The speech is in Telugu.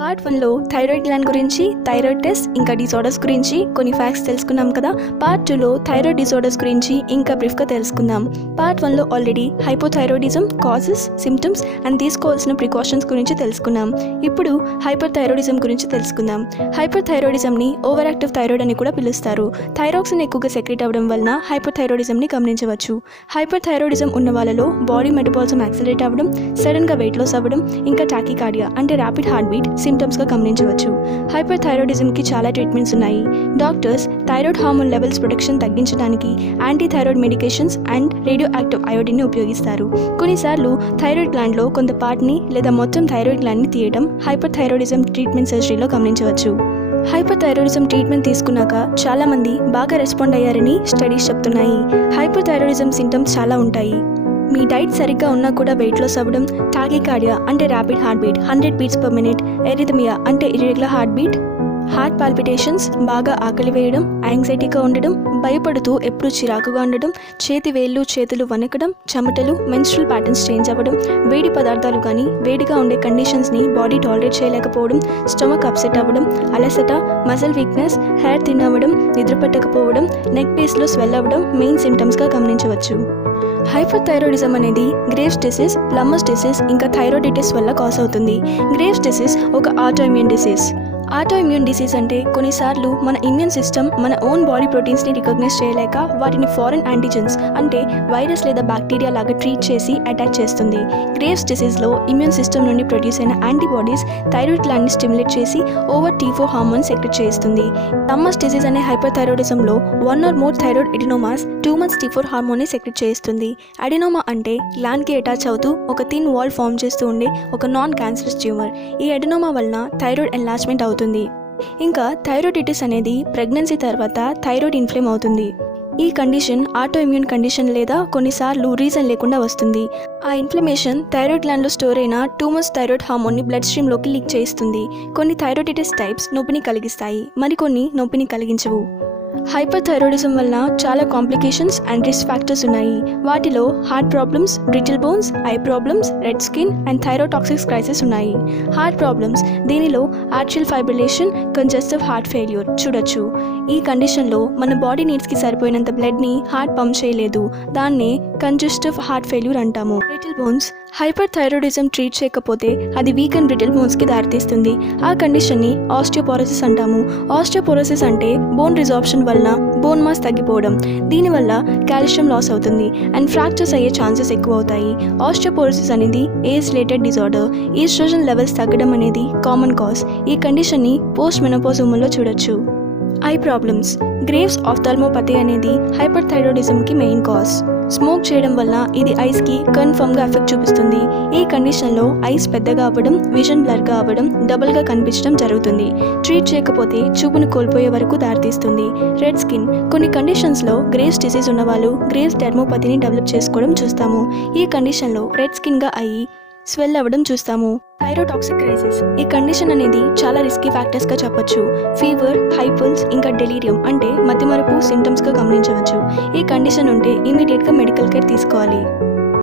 పార్ట్ 1లో థైరాయిడ్ గ్లాండ్ గురించి, థైరాయిడ్ టెస్ట్ ఇంకా డిసార్డర్స్ గురించి కొన్ని ఫ్యాక్ట్స్ తెలుసుకున్నాం కదా. పార్ట్ 2లో థైరాయిడ్ డిసార్డర్స్ గురించి ఇంకా బ్రీఫ్గా తెలుసుకుందాం. పార్ట్ 1లో already hypothyroidism causes, symptoms and తీసుకోవాల్సిన ప్రికాషన్స్ గురించి తెలుసుకున్నాం. ఇప్పుడు హైపర్ థైరాయిడిజం గురించి తెలుసుకుందాం. హైపర్ థైరాయిడిజంని ఓవర్ యాక్టివ్ థైరాయిడ్ అని కూడా పిలుస్తారు. థైరాక్సిన్ ఎక్కువగా సెక్రెట్ అవ్వడం వలన హైపర్ థైరాయిడిజంని గమనించవచ్చు. హైపర్ థైరాయిడిజం ఉన్న వాళ్ళలో బాడీ మెటబాలిజం యాక్సిలరేట్ అవ్వడం, సడన్గా వెయిట్ లాస్ అవ్వడం, ఇంకా టాకికార్డియా అంటే ర్యాపిడ్ హార్ట్ బీట్ సిమ్టమ్స్గా గమనించవచ్చు. హైపర్ థైరాయిడిజంకి చాలా ట్రీట్మెంట్స్ ఉన్నాయి. Doctors thyroid hormone levels protection తగ్గించడానికి anti thyroid medications and radio active అయోడిన్ని ఉపయోగిస్తారు. కొన్నిసార్లు థైరాయిడ్ గ్లాండ్లో కొంత పార్ట్ని లేదా మొత్తం థైరాయిడ్ గ్లాండ్ని తీయడం హైపర్ థైరాయిడిజం ట్రీట్మెంట్ సర్జరీలో గమనించవచ్చు. హైపర్ థైరాయిడిజం ట్రీట్మెంట్ తీసుకున్నాక చాలామంది బాగా రెస్పాండ్ అయ్యారని స్టడీస్ చెప్తున్నాయి. హైపర్ థైరాయిడిజం సింటమ్స్ చాలా ఉంటాయి. మీ డైట్ సరిగ్గా ఉన్నా కూడా వెయిట్ లాస్ అవ్వడం, టాకికార్డియా అంటే rapid heart beat 100 beats per minute, arrhythmia అంటే irregular heart beat, heart palpitations, బాగా ఆకలి వేయడం, యాంగ్జైటీగా ఉండడం, భయపడుతూ ఎప్పుడూ చిరాకుగా ఉండడం, చేతి వేళ్ళు చేతులు వణకడం, చెమటలు, మెన్స్ట్రల్ ప్యాటర్న్స్ చేంజ్ అవ్వడం, వేడి పదార్థాలు కానీ వేడిగా ఉండే కండిషన్స్ని బాడీ టాలరేట్ చేయలేకపోవడం, స్టమక్ అప్సెట్ అవ్వడం, అలసట, మజిల్ వీక్నెస్, హెయిర్ థిన్ అవ్వడం, నిద్ర పట్టకపోవడం, నెక్ బేస్లో స్వెల్ అవ్వడం మెయిన్ సిమ్టమ్స్గా గమనించవచ్చు. హైపర్ థైరాయిడిజం అనేది గ్రేవ్స్ డిసీజ్, ప్లమ్మర్స్ డిసీజ్ ఇంకా థైరాయిడిటిస్ వల్ల కాజ్ అవుతుంది. గ్రేవ్స్ డిసీజ్ ఒక ఆటోఇమ్యూన్ డిసీజ్. ఆటోఇమ్యూన్ డిసీజ్ అంటే కొన్నిసార్లు మన ఇమ్యూన్ సిస్టమ్ మన ఓన్ బాడీ ప్రోటీన్స్ని రికగ్నైజ్ చేయలేక వాటిని ఫారెన్ యాంటీజెన్స్ అంటే వైరస్ లేదా బ్యాక్టీరియా లాగా ట్రీట్ చేసి అటాక్ చేస్తుంది. గ్రేవ్స్ డిసీజ్లో ఇమ్యూన్ సిస్టమ్ నుండి ప్రొడ్యూస్ అయిన యాంటీబాడీస్ థైరాయిడ్ గ్లాండ్ని స్టిమ్యులేట్ చేసి ఓవర్ T4 హార్మోన్ సెక్రెట్ చేస్తుంది. ప్లమ్మర్స్ డిసీజ్ అనే హైపర్ థైరాయిడిజంలో 1 or more thyroid adenomas 2 months T4 హార్మోన్ని సెక్రెట్ చేస్తుంది. అడినోమా అంటే గ్లాండ్కి అటాచ్ అవుతూ ఒక థిన్ వాల్ ఫామ్ చేస్తూ ఉండే ఒక నాన్ క్యాన్సరస్ ట్యూమర్. ఈ అడినోమా వలన థైరాయిడ్ ఎన్లార్జ్మెంట్ అవుతుంది. ఇంకా థైరాయిడిటిస్ అనేది ప్రెగ్నెన్సీ తర్వాత థైరాయిడ్ ఇన్ఫ్లేమ్ అవుతుంది. ఈ కండిషన్ ఆటోఇమ్యూన్ కండిషన్ లేదా కొన్నిసార్లు రీజన్ లేకుండా వస్తుంది. ఆ ఇన్ఫ్లమేషన్ థైరాయిడ్ గ్లాండ్లో స్టోర్ అయిన 2 months థైరాయిడ్ హార్మోన్ని బ్లడ్ స్ట్రీమ్లోకి లీక్ చేస్తుంది. కొన్ని థైరాయిడిటిస్ టైప్స్ నొప్పిని కలిగిస్తాయి, మరికొన్ని నొప్పిని కలిగించవు. హైపర్ థైరాయిడిజం వల్ల చాలా కాంప్లికేషన్స్ అండ్ రిస్క్ ఫ్యాక్టర్స్ ఉన్నాయి. వాటిలో heart problems, brittle bones, eye problems, red skin and thyrotoxic crisis ఉన్నాయి. హార్ట్ ప్రాబ్లమ్స్ దీనిలో arterial fibrillation, congestive heart failure చూడొచ్చు. ఈ కండిషన్లో మన బాడీ నీడ్స్కి సరిపోయినంత బ్లడ్ని హార్ట్ పంప్ చేయలేదు. దాన్నే కంజెస్టివ్ హార్ట్ ఫెయిల్యూర్ అంటాము. Brittle bones hyperthyroidism treat చేయకపోతే అది వీక్ అండ్ బ్రిటిల్ బోన్స్కి దారితీస్తుంది. ఆ కండిషన్ని ఆస్టియోపోరోసిస్ అంటాము. ఆస్టియోపోరోసిస్ అంటే బోన్ రిజార్ప్షన్ వలన బోన్ మాస్ తగ్గిపోవడం. దీనివల్ల కాల్షియం లాస్ అవుతుంది అండ్ ఫ్రాక్చర్స్ అయ్యే ఛాన్సెస్ ఎక్కువ అవుతాయి. ఆస్టియోపోరోసిస్ అనేది age related disorder. Oestrogen levels తగ్గడం అనేది కామన్ కాజ్. ఈ కండిషన్ని పోస్ట్ మెనోపాజ్ ఉమెన్లో చూడొచ్చు. ఐ ప్రాబ్లమ్స్ గ్రేవ్స్ ఆఫ్థాల్మోపతి అనేది హైపర్ థైరాయిడిజంకి మెయిన్ కాజ్. స్మోక్ చేయడం వల్ల ఇది ఐస్కి కన్ఫర్మ్గా ఎఫెక్ట్ చూపిస్తుంది. ఈ కండిషన్లో ఐస్ పెద్దగా అవ్వడం, విజన్ బ్లర్గా అవ్వడం, డబుల్గా కనిపించడం జరుగుతుంది. ట్రీట్ చేయకపోతే చూపును కోల్పోయే వరకు దారితీస్తుంది. రెడ్ స్కిన్ కొన్ని కండిషన్స్లో గ్రేవ్స్ డిసీజ్ ఉన్నవాళ్ళు గ్రేవ్స్ డెర్మోపతిని డెవలప్ చేసుకోవడం చూస్తాము. ఈ కండిషన్లో రెడ్ స్కిన్గా అయ్యి స్వెల్ అవ్వడం చూస్తాము. థైరోటాక్సిక్ క్రైసిస్ ఈ కండిషన్ అనేది చాలా రిస్కీ ఫ్యాక్టర్స్గా చెప్పొచ్చు. ఫీవర్, హైపల్స్ ఇంకా డెలీరియం అంటే మతిమరుపు సిమ్టమ్స్గా గమనించవచ్చు. ఈ కండిషన్ ఉంటే ఇమీడియట్గా మెడికల్ కేర్ తీసుకోవాలి.